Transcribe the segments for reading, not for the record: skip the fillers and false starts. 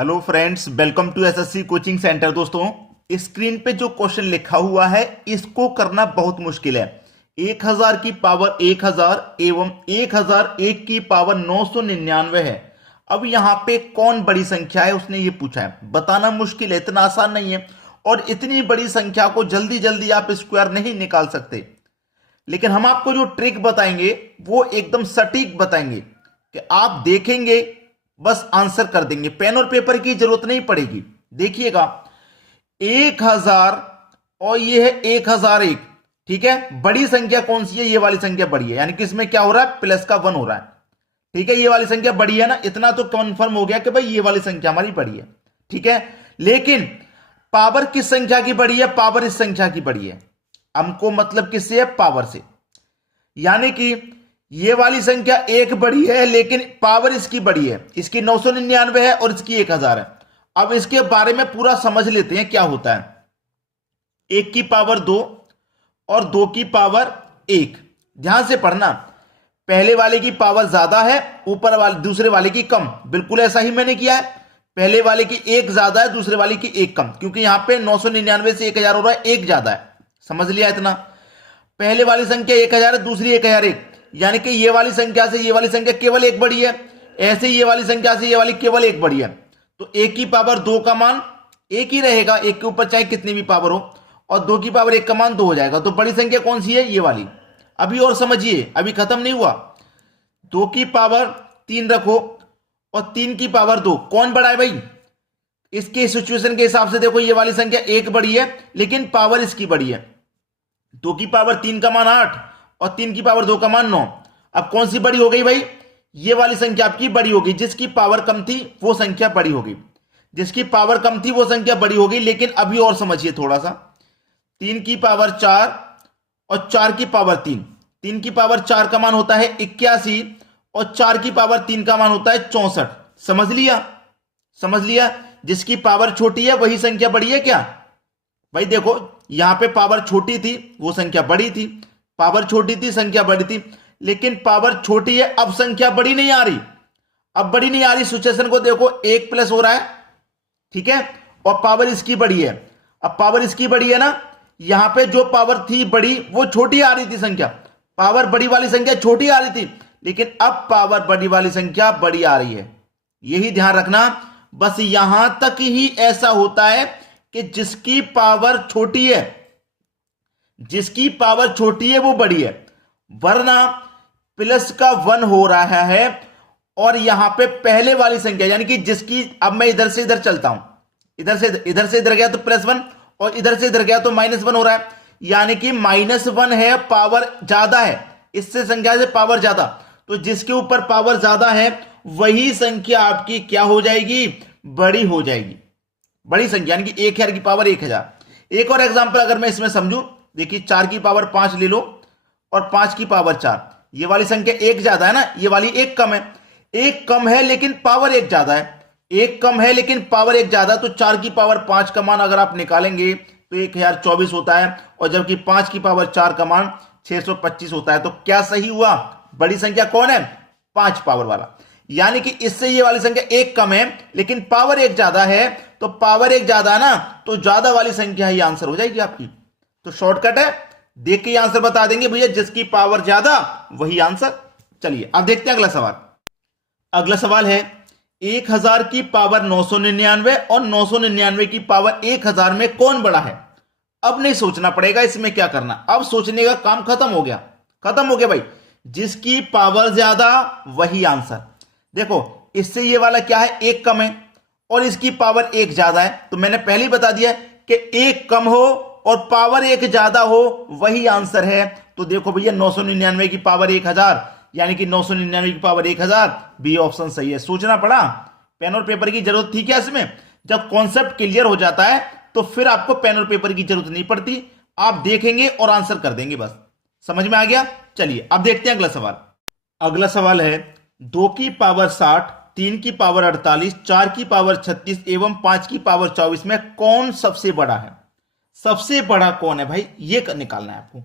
Hello friends, welcome to SSC coaching centre. दोस्तों, screen पे जो क्वेश्चन लिखा हुआ है इसको करना बहुत मुश्किल है। 1000 की पावर 1000 एवं 1001 की पावर 999 है। अब यहां पे कौन बड़ी संख्या है उसने ये पूछा है। बताना मुश्किल है, इतना आसान नहीं है। और इतनी बड़ी संख्या को जल्दी जल्दी आप स्क्वायर नहीं निकाल सकते। लेकिन हम आपको जो ट्रिक बताएंगे वो एकदम सटीक बताएंगे कि आप देखेंगे बस आंसर कर देंगे। पेन और पेपर की जरूरत नहीं पड़ेगी। देखिएगा, 1000 और ये है 1001। ठीक है, बड़ी संख्या कौन सी है? ये वाली संख्या बड़ी है, यानी कि इसमें क्या हो रहा है? प्लस का 1 हो रहा है। ठीक है, ये वाली संख्या बड़ी है ना, इतना तो कंफर्म हो गया कि भाई ये वाली संख्या हमारी बड़ी है। ठीक है, लेकिन पावर किस संख्या की बड़ी है? पावर इस संख्या की बड़ी है। हमको मतलब किससे है? पावर से। यानी कि ये वाली संख्या एक बड़ी है लेकिन पावर इसकी बड़ी है। इसकी 999 है और इसकी 1000 है। अब इसके बारे में पूरा समझ लेते हैं क्या होता है। 1 की पावर 2 और 2 की पावर 1। ध्यान से पढ़ना, पहले वाले की पावर ज्यादा है, ऊपर वाले दूसरे वाले की कम। बिल्कुल ऐसा ही मैंने किया है। पहले वाले की 1 ज्यादा है, दूसरे वाले की 1 कम, क्योंकि यहां पे 999 से 1000 हो रहा है, 1 ज्यादा है। समझ लिया इतना? पहले वाली संख्या 1000 है, दूसरी 1001, यानी कि ये वाली संख्या से ये वाली संख्या केवल एक बड़ी है। ऐसे ये वाली संख्या से ये वाली केवल एक बड़ी है। तो 1 की पावर 2 का मान 1 ही रहेगा, 1 के ऊपर चाहे कितनी भी पावर हो, और 2 की पावर 1 का मान 2 हो जाएगा। तो बड़ी संख्या कौन सी है? ये वाली। अभी और समझिए, अभी खत्म नहीं हुआ। 2 की पावर 3 रखो और 3 की पावर 2, कौन बड़ा है भाई? इसके सिचुएशन के हिसाब से देखो, ये वाली संख्या एक बड़ी है लेकिन पावर इसकी बड़ी है। 2 की पावर 3 का मान 8 और 3 की पावर 2 का मान 9। अब कौन सी बड़ी हो गई भाई? ये वाली संख्या आपकी बड़ी होगी। जिसकी पावर कम थी वो संख्या बड़ी होगी। जिसकी पावर कम थी वो संख्या बड़ी होगी। लेकिन अभी और समझिए थोड़ा सा। 3 की पावर 4 और 4 की पावर 3। 3 की पावर 4 का मान होता है 81 और 4 की पावर 3 का मान होता है 64। समझ लिया? समझ लिया? जिसकी पावर छोटी है वही संख्या बड़ी है क्या भाई? देखो, यहां पे पावर छोटी थी, वो संख्या बड़ी थी। पावर छोटी थी, संख्या बड़ी थी। लेकिन पावर छोटी है, अब संख्या बड़ी नहीं आ रही। अब बड़ी नहीं आ रही, सिचुएशन को देखो, 1 प्लस हो रहा है। ठीक है, और पावर इसकी बड़ी है। अब पावर इसकी बड़ी है ना, यहां पे जो पावर थी बड़ी वो छोटी आ रही थी संख्या। पावर बड़ी वाली संख्या छोटी आ रही थी, लेकिन अब पावर बड़ी वाली संख्या बड़ी आ रही है। यही ध्यान रखना। बस यहां तक ही ऐसा होता है कि जिसकी पावर छोटी है, जिसकी पावर छोटी है वो बड़ी है। वरना प्लस का 1 हो रहा है और यहां पे पहले वाली संख्या, यानी कि जिसकी, अब मैं इधर से इधर चलता हूं, इधर से इधर गया तो +1 और इधर से इधर गया तो -1 हो रहा है। यानी कि -1 है, पावर ज्यादा है इससे, संख्या से पावर ज्यादा। तो जिसके ऊपर पावर ज्यादा है वही संख्या आपकी क्या हो जाएगी? बड़ी हो जाएगी। बड़ी संख्या, यानी कि 1000 की पावर 1000। एक और एग्जांपल अगर मैं इसमें समझूं, देखिए 4 की पावर 5 ले लो और 5 की पावर 4। ये वाली संख्या 1 ज्यादा है ना, ये वाली 1 कम है। 1 कम है लेकिन पावर 1 ज्यादा है। 1 कम है लेकिन पावर 1 ज्यादा। तो 4 की पावर 5 का मान अगर आप निकालेंगे तो 1024 होता है, और जबकि 5 की पावर 4 का मान 625 होता है। तो क्या सही हुआ? बड़ी संख्या कौन है? 5 पावर वाला। यानी कि इससे ये वाली संख्या 1 कम है लेकिन पावर 1 ज्यादा है। तो पावर 1 ज्यादा ना, तो ज्यादा वाली संख्या ही आंसर हो जाएगी आपकी। तो शॉर्टकट है, देख के आंसर बता देंगे भैया, जिसकी पावर ज्यादा वही आंसर। चलिए अब देखते हैं अगला सवाल। अगला सवाल है, 1000 की पावर 999 और 999 की पावर 1000 में कौन बड़ा है? अब नहीं सोचना पड़ेगा इसमें क्या करना। अब सोचने का काम खत्म हो गया। खत्म हो गया भाई। जिसकी पावर ज्यादा वही आंसर। देखो, इससे ये वाला क्या है? 1 कम है और इसकी पावर 1 ज्यादा है। तो मैंने पहले ही बता दिया कि 1 कम हो और पावर 1 ज्यादा हो वही आंसर है। तो देखो भैया, 999 की पावर 1000, यानी कि 999 की पावर 1000, बी ऑप्शन सही है। सोचना पड़ा, पेन और पेपर की जरूरत थी क्या इसमें? जब कॉन्सेप्ट क्लियर हो जाता है तो फिर आपको पेन और पेपर की जरूरत नहीं पड़ती। आप देखेंगे और आंसर कर देंगे, बस। समझ में आ गया? चलिए अब देखते हैं अगला सवाल। अगला सवाल है, 2 की पावर 60, 3 की पावर 48, 4 की पावर 36 एवं 5 की पावर 24 में कौन सबसे बड़ा है? सबसे बड़ा कौन है भाई? ये निकालना है आपको।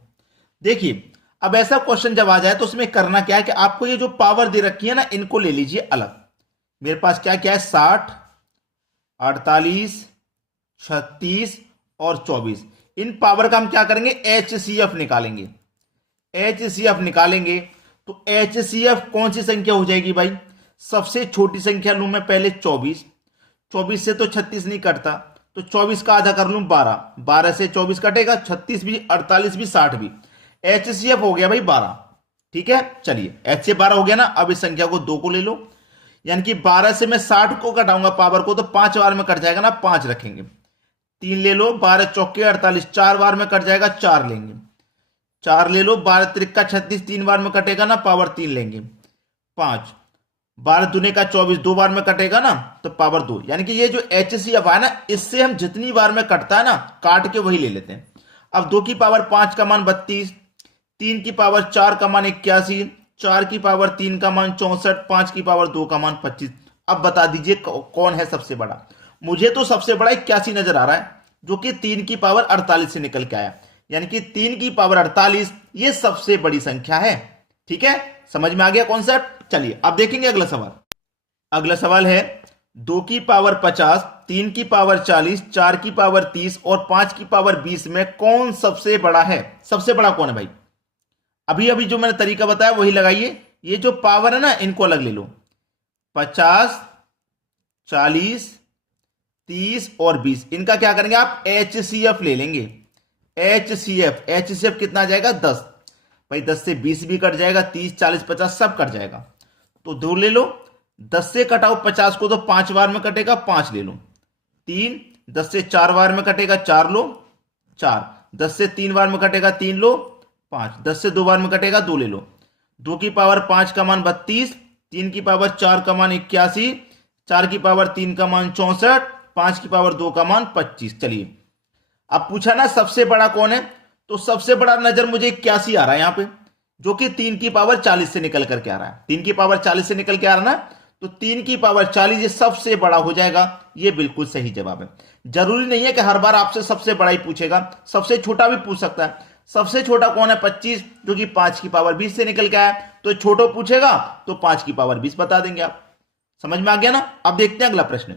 देखिए, अब ऐसा क्वेश्चन जब आ जाए तो उसमें करना क्या है कि आपको ये जो पावर दे रखी है ना, इनको ले लीजिए अलग। मेरे पास क्या क्या है? 60, 48, 36 और 24। इन पावर का हम क्या करेंगे, एचसीएफ निकालेंगे। एचसीएफ निकालेंगे तो एचसीएफ कौन सी संख्या हो जाएगी भाई, सबसे छोटी संख्या लूं मैं पहले 24। 24 से तो 36 नहीं कटता, तो 24 का आधा कर लूं 12। 12 से 24 कटेगा, 36 भी, 48 भी, 60 भी। एचसीएफ हो गया भाई 12। ठीक है, चलिए एच से 12 हो गया ना। अब इस संख्या को 2 को ले लो, यानी कि 12 से मैं 60 को घटाऊंगा पावर को, तो 5 बार में कट जाएगा ना, 5 रखेंगे। 3 ले लो, 12 चौके 48, 4 बार में कट जाएगा, 4 लेंगे। 4 ले लो, 12 त्रिका 36, 3 बार में कटेगा ना, पावर 3 लेंगे। 5, 12 दूने का 24, 2 बार में कटेगा ना, तो पावर 2। यानी कि ये जो एचसीएफ है ना, इससे हम जितनी बार में कटता है ना, काट के वही ले लेते हैं। अब 2 की पावर 5 का मान 32, 3 की पावर 4 का मान 81, 4 की पावर 3 का मान 64, 5 की पावर 2 का मान 25। अब बता दीजिए कौन है सबसे बड़ा। मुझे तो सबसे बड़ा 81 नजर आ रहा है, जो कि 3 की पावर 48 से निकल के आया। यानी कि 3 की पावर 48 ये सबसे बड़ी संख्या है। ठीक है, समझ में आ गया कॉन्सेप्ट। चलिए अब देखेंगे अगला सवाल। अगला सवाल है 2 की पावर 50, 3 की पावर 40, 4 की पावर 30 और 5 की पावर 20 में कौन सबसे बड़ा है। सबसे बड़ा कौन है भाई, अभी अभी जो मैंने तरीका बताया वही लगाइए। ये जो पावर है ना, इनको अलग ले लो। 50, 40, 30 और 20, इनका क्या करेंगे आप, एचसीएफ ले लेंगे। एचसीएफ, एचसीएफ कितना आ जाएगा, 10। भाई 10 से 20 भी कट जाएगा, 30, 40, 50 सब कट जाएगा, तो 2 ले लो। 10 से कटाओ 50 को, तो 5 बार में कटेगा, 5 ले लो। 3, 10 से 4 बार में कटेगा, 4 लो। 4, 10 से 3 बार में कटेगा, 3 लो। 5, 10 से 2 बार में कटेगा, 2 ले लो। 2 की पावर 5 का मान 32, 3 की पावर 4 का मान 81, 4 की पावर 3 का मान 64, 5 की पावर 2 का मान 25। चलिए अब पूछा ना सबसे बड़ा कौन है, तो सबसे बड़ा नजर मुझे 81 आ रहा है यहां पे, जो कि 3 की पावर 40 से निकल करके आ रहा है। 3 की पावर 40 से निकल के आ रहा है ना, तो 3 की पावर 40 ये सबसे बड़ा हो जाएगा। ये बिल्कुल सही जवाब है। जरूरी नहीं है कि हर बार आपसे सबसे बड़ा ही पूछेगा, सबसे छोटा भी पूछ सकता है। सबसे छोटा कौन है, 25, जो कि 5 की पावर 20 से निकल के आया। तो छोटो पूछेगा तो 5 की पावर 20 बता देंगे आप। समझ में आ गया ना। अब देखते हैं अगला प्रश्न।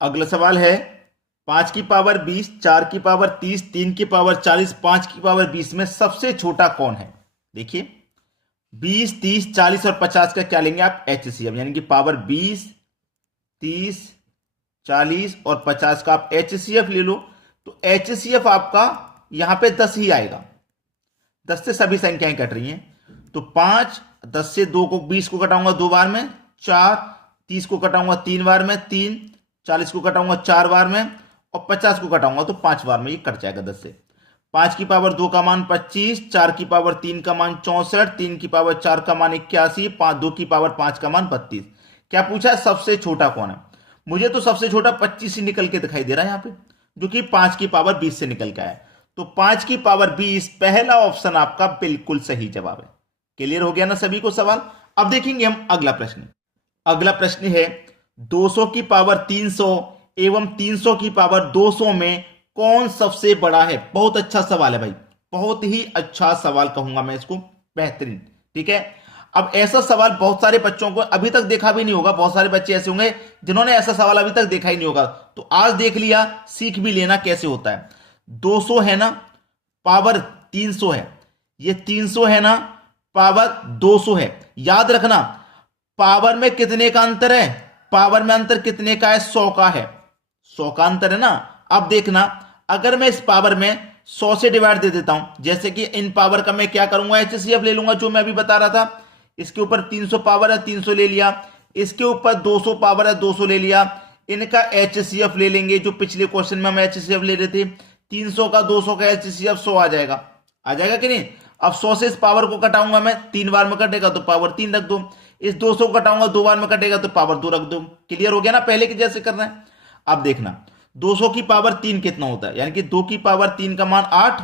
अगला सवाल है 5 की पावर 20, 4 की पावर 30, 3 की पावर 40, 5 की पावर 20 में सबसे छोटा कौन है। देखिए 20, 30, 40 और 50 का क्या लेंगे आप, एचसीएफ, यानी कि पावर 20, 30, 40 और 50 का आप एचसीएफ ले लो। तो एचसीएफ आपका यहां पे 10 ही आएगा। 10 से सभी संख्याएं कट रही हैं, तो 5, 10 से 2 को 20 को कटाऊंगा 2 बार में, 4, 30 को कटाऊंगा 3 बार में, 3, 40 को कटाऊंगा 4 बार में, और 50 को कटाऊंगा तो 5 बार में ये कट जाएगा 10 से। 5 की पावर 2 का मान 25, 4 की पावर 3 का मान 64, 3 की पावर 4 का मान 81, 2 की पावर 5 का मान 32। क्या पूछा है, सबसे छोटा कौन है। मुझे तो सबसे छोटा 25 ही निकल के दिखाई दे रहा है यहां पे, जो कि 5 की पावर 20 से निकल के आया। तो 5 की पावर 20 पहला ऑप्शन आपका बिल्कुल सही जवाब है। क्लियर हो गया ना सभी को सवाल। अब देखेंगे हम अगला प्रश्न। अगला प्रश्न है 200 की पावर 300 एवं 300 की पावर 200 में कौन सबसे बड़ा है। बहुत अच्छा सवाल है भाई, बहुत ही अच्छा सवाल कहूंगा मैं इसको, बेहतरीन। ठीक है, अब ऐसा सवाल बहुत सारे बच्चों को अभी तक देखा भी नहीं होगा। बहुत सारे बच्चे ऐसे होंगे जिन्होंने ऐसा सवाल अभी तक देखा ही नहीं होगा, तो आज देख लिया, सीख भी लेना कैसे होता है। 200 है ना, पावर 300 है, ये 300 है ना, पावर 200 है। याद रखना पावर में कितने का अंतर है, पावर में अंतर कितने का है, 100 का है। 100 का अंतर है ना। अब देखना, अगर मैं इस पावर में 100 से डिवाइड दे देता हूं, जैसे कि इन पावर का मैं क्या करूंगा, एचसीएफ ले लूंगा, जो मैं अभी बता रहा था। इसके ऊपर 300 पावर है, 300 ले लिया। इसके ऊपर 200 पावर है, 200 ले लिया। इनका एचसीएफ ले लेंगे, जो पिछले क्वेश्चन में हम एचसीएफ ले रहे थे। 300 का 200 का एचसीएफ 100 आ जाएगा, आ जाएगा कि नहीं। अब 100 से इस पावर को कटाऊंगा मैं, 3 बार में कटेगा तो पावर 3 रख दो। इस 200 को कटाऊंगा 2 बार में कटेगा तो पावर 2 रख दो। क्लियर हो गया ना, पहले के जैसे करना है। अब देखना 200 की पावर 3 कितना होता है, यानी कि 2 की पावर 3 का मान 8,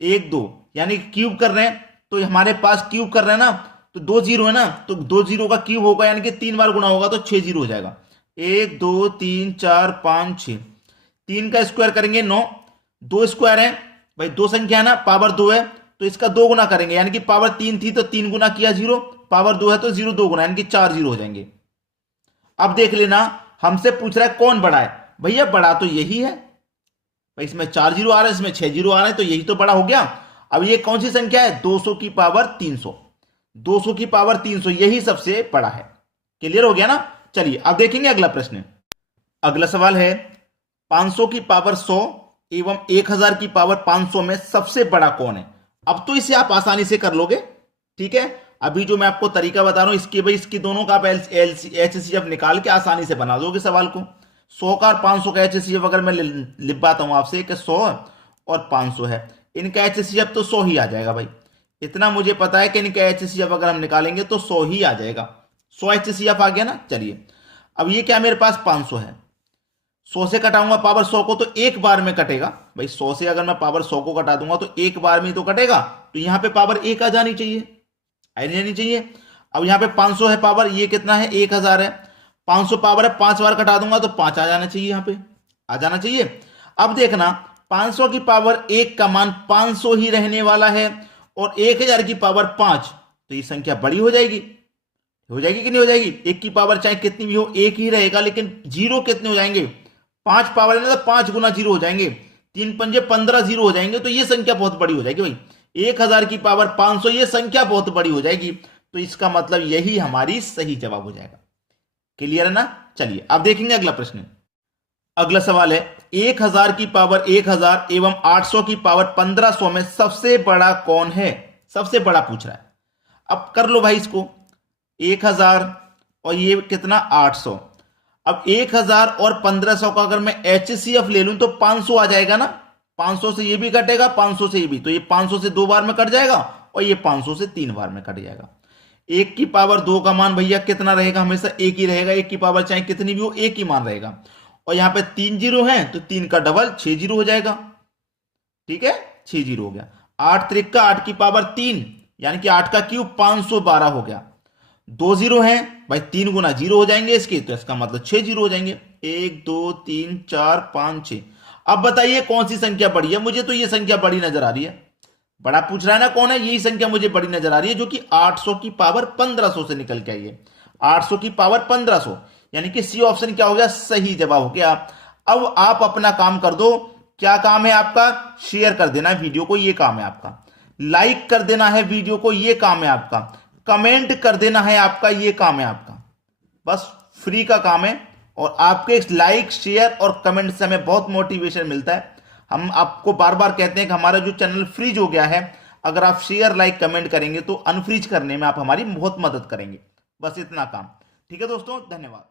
1 2, यानी क्यूब कर रहे हैं, तो हमारे पास क्यूब कर रहे हैं ना, तो 2 जीरो है ना, तो 2 जीरो का क्यूब होगा, यानी कि 3 बार गुना होगा तो 6 जीरो हो जाएगा। 1 2 3 4 5 6, 3 का स्क्वायर करेंगे 9, 2 स्क्वायर है भाई, 2 संख्या है ना, पावर 2 है तो इसका 2 गुना करेंगे, यानी कि पावर 3 थी तो 3 गुना किया 0, पावर 2 है तो 0 2 गुना, यानी कि 4 जीरो हो जाएंगे। अब देख लेना हमसे पूछ रहा है कौन बड़ा है। भैया बड़ा तो यही है भाई, इसमें 4 जीरो आ रहा है, इसमें 6 जीरो आ रहा है, तो यही तो बड़ा हो गया। अब ये कौन सी संख्या है, 200 की पावर 300, 200 की पावर 300 यही सबसे बड़ा है। क्लियर हो गया ना। चलिए अब देखेंगे अगला प्रश्न। अगला सवाल है 500 की पावर 100 एवं 1000 की पावर 500 में सबसे बड़ा कौन है। अब तो इसे आप आसानी से कर लोगे, ठीक है। अभी जो मैं आपको तरीका बता रहा हूं इसके भाई, इसकी दोनों का आप एचसीएफ निकाल के आसानी से बना दोगे सवाल को। 100 का और 500 का एचसीएफ अगर मैं लिखवाता हूं आपसे कि 100 और 500 है, इनका एचसीएफ तो 100 ही आ जाएगा भाई। इतना मुझे पता है कि इनका एचसीएफ अगर हम निकालेंगे तो 100 ही आ जाएगा। 100 एचसीएफ आ गया ना। चलिए अब ये क्या, मेरे पास 500 है, 100 से कटाऊंगा पावर 100 को तो एक बार में कटेगा भाई। 100 से अगर मैं पावर 100 को कटा दूंगा तो एक बार में तो कटेगा, तो यहां पे पावर 1 आ जानी चाहिए, आ जानी चाहिए। अब यहां पे 500 है पावर, ये कितना है 1000 है, 500 पावर है, 5 बार कटा दूंगा तो 5 आ जाना चाहिए, यहां पे आ जाना चाहिए। अब देखना 500 की पावर 1 का मान 500 ही रहने वाला है और 1000 की पावर 5, तो ये संख्या बड़ी हो जाएगी कि नहीं हो जाएगी। 1 की पावर चाहे कितनी भी हो 1 ही रहेगा, लेकिन जीरो कितने हो जाएंगे, 5 पावर है ना, तो 5 गुना जीरो हो जाएंगे, 3 पंजे 15 जीरो हो जाएंगे, तो ये संख्या बहुत बड़ी हो जाएगी भाई। 1000 की पावर 500 ये संख्या बहुत बड़ी हो जाएगी, तो इसका मतलब यही हमारी सही जवाब हो जाएगा। क्लियर है ना। चलिए अब देखेंगे अगला प्रश्न। अगला सवाल है 1000 की पावर 1000 एवं 800 की पावर 1500 में सबसे बड़ा कौन है, सबसे बड़ा पूछ रहा है। अब कर लो भाई इसको, 1000 और ये कितना 800। अब 1000 और 1500 का अगर मैं एचसीएफ ले लूं तो 500 आ जाएगा ना। 500 से ये भी कटेगा, 500 से ये भी, तो ये 500 से 2 बार में कट जाएगा और ये 500 से 3 बार में कट जाएगा। 1 की पावर 2 का मान भैया कितना रहेगा, हमेशा 1 ही रहेगा। 1 की पावर चाहे कितनी भी हो 1 ही मान रहेगा। और यहां पे 3 जीरो है तो 3 का डबल 6 जीरो हो जाएगा, ठीक है, 6 जीरो हो गया। 8 त्रिका 8 की पावर 3 यानी कि 8 का क्यूब 512 हो गया। 2 जीरो है भाई, 3 गुना जीरो हो जाएंगे इसके, तो इसका मतलब 6 जीरो हो जाएंगे। 1 2 3 4 5 6। अब बताइए कौन सी संख्या बड़ी है, मुझे तो ये संख्या बड़ी नजर आ रही है। बड़ा पूछ रहा है ना कौन है, यही संख्या मुझे बड़ी नजर आ रही है, जो कि 800 की पावर 1500 से निकल के आई है। 800 की पावर 1500 यानी कि सी ऑप्शन क्या हो गया, सही जवाब हो गया। अब आप अपना काम कर दो। क्या काम है आपका, शेयर कर देना है वीडियो को, ये काम है आपका। लाइक कर देना है वीडियो को, ये काम है आपका। कमेंट कर देना है आपका, ये काम है आपका। बस फ्री का काम है, और आपके लाइक शेयर और कमेंट से हमें बहुत मोटिवेशन मिलता है। हम आपको बार बार कहते हैं कि हमारा जो चैनल फ्रीज हो गया है, अगर आप शेयर लाइक कमेंट करेंगे तो अनफ्रीज करने में आप हमारी बहुत मदद करेंगे। बस इतना काम। ठीक है दोस्तों, धन्यवाद।